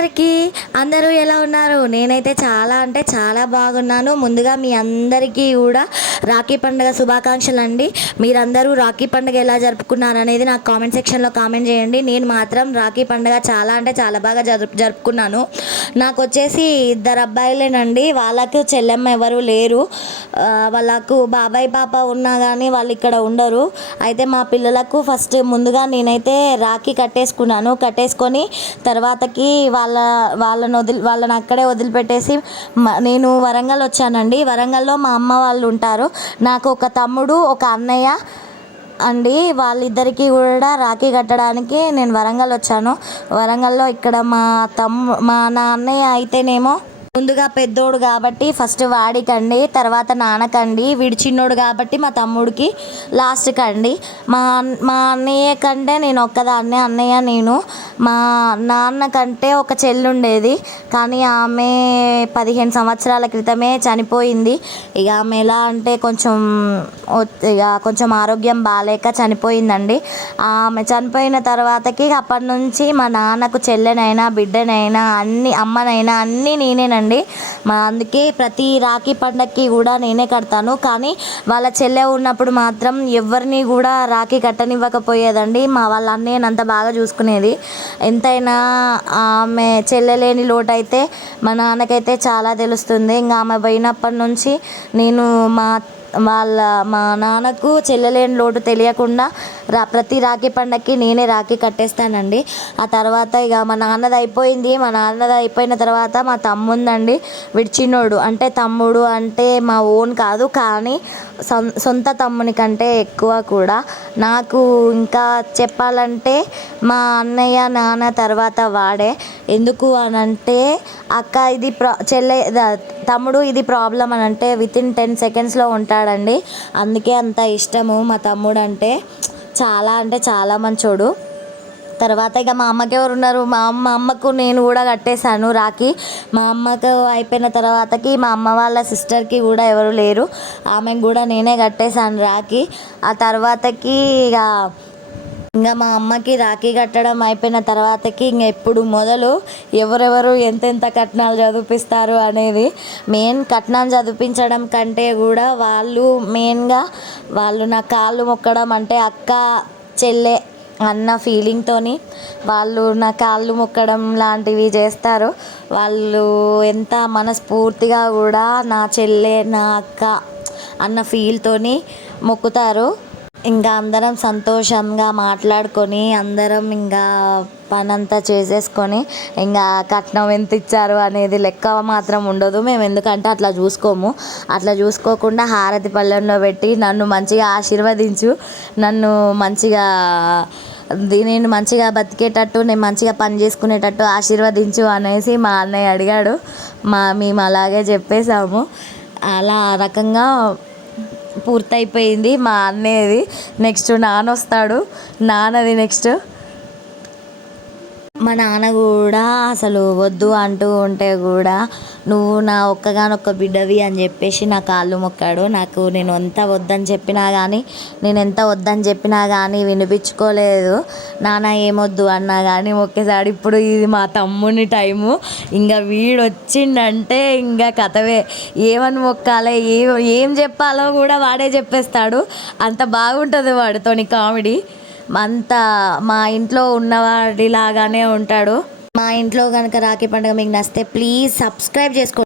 అందరికీ అందరూ ఎలా ఉన్నారు? నేనైతే చాలా అంటే చాలా బాగున్నాను. ముందుగా మీ అందరికీ కూడా రాఖీ పండుగ శుభాకాంక్షలు అండి. మీరందరూ రాఖీ పండుగ ఎలా జరుపుకున్నారు అనేది నాకు కామెంట్ సెక్షన్లో కామెంట్ చేయండి. నేను మాత్రం రాఖీ పండుగ చాలా అంటే చాలా బాగా జరుపుకున్నాను. నాకు వచ్చేసి ఇద్దరు అబ్బాయిలేనండి. వాళ్ళకు చెల్లెమ్మ ఎవరు లేరు. వాళ్ళకు బాబాయ్ పాప ఉన్నా కానీ వాళ్ళు ఇక్కడ ఉండరు. అయితే మా పిల్లలకు ఫస్ట్ ముందుగా నేనైతే రాఖీ కట్టేసుకొని తర్వాతకి వాళ్ళని అక్కడే వదిలిపెట్టేసి నేను వరంగల్ వచ్చానండి. వరంగల్లో మా అమ్మ వాళ్ళు ఉంటారు. నాకు ఒక తమ్ముడు ఒక అన్నయ్య అండి. వాళ్ళిద్దరికీ కూడా రాఖీ కట్టడానికి నేను వరంగల్ వచ్చాను. వరంగల్లో ఇక్కడ నా అన్నయ్య అయితేనేమో ముందుగా పెద్దోడు కాబట్టి ఫస్ట్ వాడికండి, తర్వాత నాన్నకండి. వీడి చిన్నోడు కాబట్టి మా తమ్ముడికి లాస్ట్ కండి. మా అన్నయ్య కంటే నేను ఒక్కదాన్నే, అన్నయ్య నేను. మా నాన్న కంటే ఒక చెల్లి ఉండేది, కానీ ఆమె 15 సంవత్సరాల క్రితమే చనిపోయింది. ఇక ఆమె ఎలా అంటే కొంచెం ఆరోగ్యం బాగాలేక చనిపోయిందండి. ఆమె చనిపోయిన తర్వాతకి అప్పటి నుంచి మా నాన్నకు చెల్లెనైనా బిడ్డనైనా అమ్మనైనా అన్నీ నేనేనండి. అందుకే ప్రతి రాఖీ పండగకి కూడా నేనే కడతాను. కానీ వాళ్ళ చెల్లె ఉన్నప్పుడు మాత్రం ఎవరిని కూడా రాఖీ కట్టనివ్వకపోయేదండి. వాళ్ళ అన్నయ్యని అంత బాగా చూసుకునేది. ఎంతైనా ఆమె చెల్లెలేని లోటు అయితే మా నాన్నకైతే చాలా తెలుస్తుంది. ఇంకా ఆమె పోయినప్పటి నుంచి నేను మా నాన్నకు చెల్లెలేని లోటు తెలియకుండా ప్రతి రాఖీ పండగకి నేనే రాఖీ కట్టేస్తానండి. ఆ తర్వాత ఇక మా నాన్నది అయిపోయిన తర్వాత మా తమ్ముందండి. విడిచినోడు అంటే తమ్ముడు అంటే మా ఓన్ కాదు, కానీ సొంత తమ్ముని కంటే ఎక్కువ కూడా. నాకు ఇంకా చెప్పాలంటే మా అన్నయ్య నాన్న తర్వాత వాడే. ఎందుకు అనంటే అక్క ఇది తమ్ముడు ఇది ప్రాబ్లం అని అంటే వితిన్ 10 సెకండ్స్లో ఉంటాడండి. అందుకే అంత ఇష్టము మా తమ్ముడు అంటే చాలా మంచోడు. తర్వాత ఇక మా అమ్మకి ఎవరు ఉన్నారు? మా అమ్మకు నేను కూడా కట్టేశాను రాఖీ. మా అమ్మకు అయిపోయిన తర్వాతకి మా అమ్మ వాళ్ళ సిస్టర్కి కూడా ఎవరు లేరు, ఆమెకు కూడా నేనే కట్టేశాను రాఖీ. ఆ తర్వాతకి ఇంకా మా అమ్మకి రాఖీ కట్టడం అయిపోయిన తర్వాతకి ఎప్పుడు మొదలు ఎవరెవరు ఎంతెంత కట్నాలు చదివిపిస్తారు అనేది. మెయిన్ కట్నాలు చదివించడం కంటే కూడా వాళ్ళు నా కాళ్ళు మొక్కడం అంటే అక్క చెల్లె అన్న ఫీలింగ్తోని వాళ్ళు నా కాళ్ళు మొక్కడం లాంటివి చేస్తారు. వాళ్ళు ఎంత మనస్ఫూర్తిగా కూడా నా చెల్లె నా అక్క అన్న ఫీల్తోని మొక్కుతారు. ఇంకా అందరం సంతోషంగా మాట్లాడుకొని అందరం ఇంకా పనంతా చేసేసుకొని ఇంకా కట్నం ఎంత ఇచ్చారు అనేది లెక్క మాత్రం ఉండదు. మేము ఎందుకంటే అట్లా చూసుకోకుండా హారతి పళ్ళెంలో పెట్టి నన్ను మంచిగా ఆశీర్వదించు, నేను మంచిగా బతికేటట్టు, నేను మంచిగా పని చేసుకునేటట్టు ఆశీర్వదించు అనేసి మా అన్నయ్య అడిగాడు. మేము అలాగే చెప్పేశాము. అలా రకంగా పూర్తయిపోయింది మా అన్నయ్యది. నెక్స్ట్ నాన్న వస్తాడు, నాన్నది నెక్స్ట్. మా నాన్న కూడా అసలు వద్దు అంటూ ఉంటే కూడా నువ్వు నా ఒక్కగానొక్క బిడ్డవి అని చెప్పేసి నా కాళ్ళు మొక్కాడు. నేను ఎంత వద్దని చెప్పినా కానీ వినిపించుకోలేదు. నాన్న ఏమొద్దు అన్నా కానీ మొక్కేసాడు. ఇప్పుడు ఇది మా తమ్ముని టైము. ఇంకా వీడు వచ్చిండంటే ఇంకా కథవే. ఏమని మొక్కాలి ఏం చెప్పాలో కూడా వాడే చెప్పేస్తాడు. అంత బాగుంటుంది వాడితోని కామెడీ. మా ఇంట్లో ఉన్నవాడిలాగానే ఉంటాడు. మా ఇంట్లో కనుక రాఖీ పండుగ మీకు నచ్చితే ప్లీజ్ సబ్స్క్రైబ్ చేసుకోండి.